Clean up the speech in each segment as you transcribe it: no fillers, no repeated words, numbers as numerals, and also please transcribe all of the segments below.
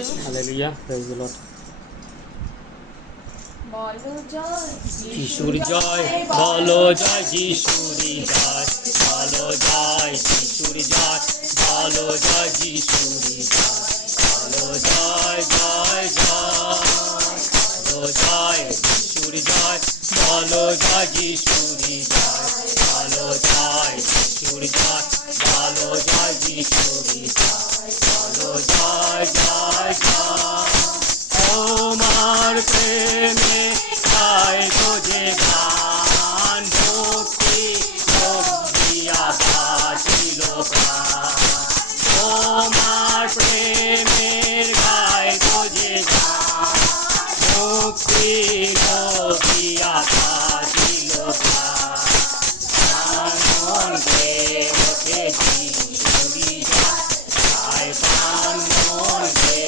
Hallelujah. Praise the Lord. বলো জয় যিশুর জয়, বলো জয় যিশুরি জয়, বলো জয় যিশুর জয়, বলো জয় যিশুরি জয়, বলো জয় জয় জয়, বলো জয় যিশুর জয়, বলো জয় যিশুরি জয়, বলো জয় যিশুর জয়, বলো জয় যিশুরি জয়, বলো জয় জয় জয়। তোমার প্রেমে গাইবো যে গান, ভক্তি দিয়া বাঁচিল প্রাণ। তোমার প্রেমের গাইবো যে গান, ভক্তি দিয়া বাঁচিল প্রাণ। মনকে উঠেছি চুরি যায়, প্রাণ মনকে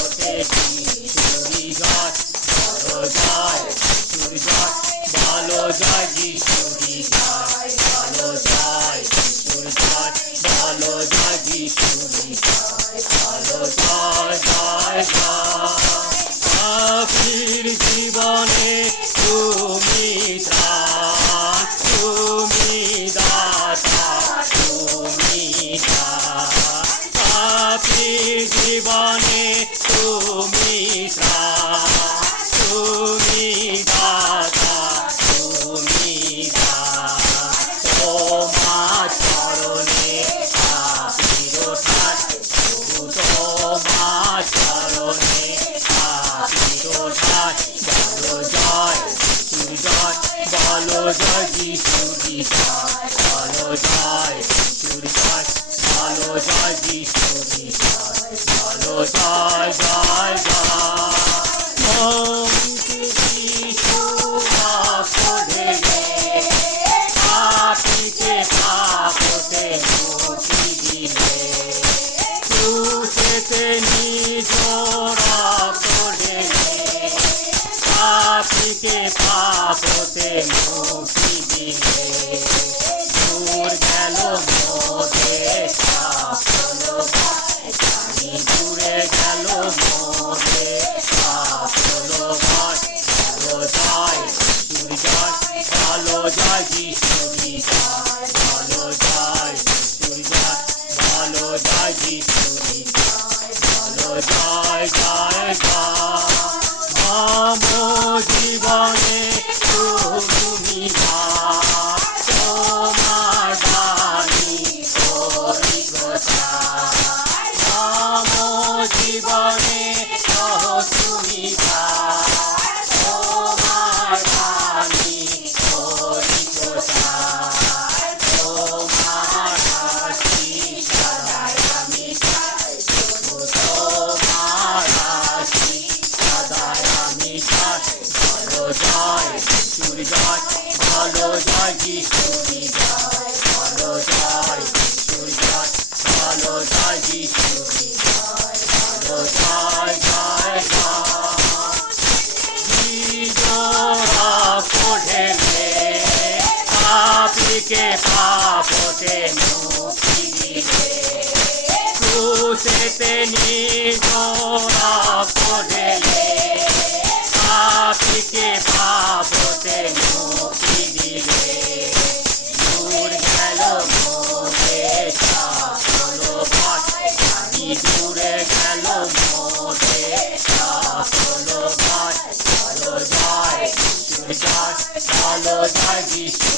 উঠেছি চুরি যায়, বলো জয় যিশুর জয়, বলো জয় যিশুরি জয়, বলো জয় যিশুর জয়, বলো জয় যিশুরি জয়, বলো জয় জয় জয়। পাপীর জীবনে তুমি ত্রাণ, তুমি দাতা, তুমি দান। পাপীর জীবনে তুমি ত্রাণ, তুমি দাতা, তুমি দান। তোমার চরণে পাপীর ঠাঁই, প্রভু তোমার চরণে পাপীর ঠাঁই, বলো জয় যিশুর জয়, বলো জয় যিশুরি জয়, বলো জয় যিশুর জয়, বলো জয় যিশুরি জয়, বলো জয় জয় জয়। মনকে যিশু রক্ত ঢেলে, পাপীকে পাপ হতে মুক্তি দিলে। ক্রুশেতে নিজ রক্ত ঢেলে, পাপীকে পাপ হতে মুক্তি দিলে। দূর গেল মোদের পাপ হলো ভয়, জানি দূরে গেল মোদের পাপ হলো ভয়, বলো জয় যিশুর জয়, বলো জয় যিশুরি জয়, বলো জয় যিশুর জয়, বলো জয় যিশুরি জয়, বলো জয় জয় জয়। মম জীবনে তুমি দান, তোমার বাণী করি প্রচার। মম জীবনে তুমি দান, তোমার বাণী করি প্রচার। তোমার হাসি সদাই আমি চাই, প্রভু তোমার হাসি সদাই আমি চাই, বলো জয় যিশুর জয়, বলো জয় যিশুরি জয়, বলো জয় যিশুর জয়, বলো জয় যিশুরি জয়, বলো জয় জয় জয়। নিজ রক্ত ঢেলে, পাপীকে পাপ হতে মুক্তি দিলে। ক্রুশেতে নিজ রক্ত ঢেলে, পাপীকে পাপ হতে মুক্তি দিলে। দূর গেল মোদের পাপ হলো ভয়, জানি দূরে গেল মোদের পাপ হলো ভয়, বলো জয় যিশুর জয়, বলো জয় যিশু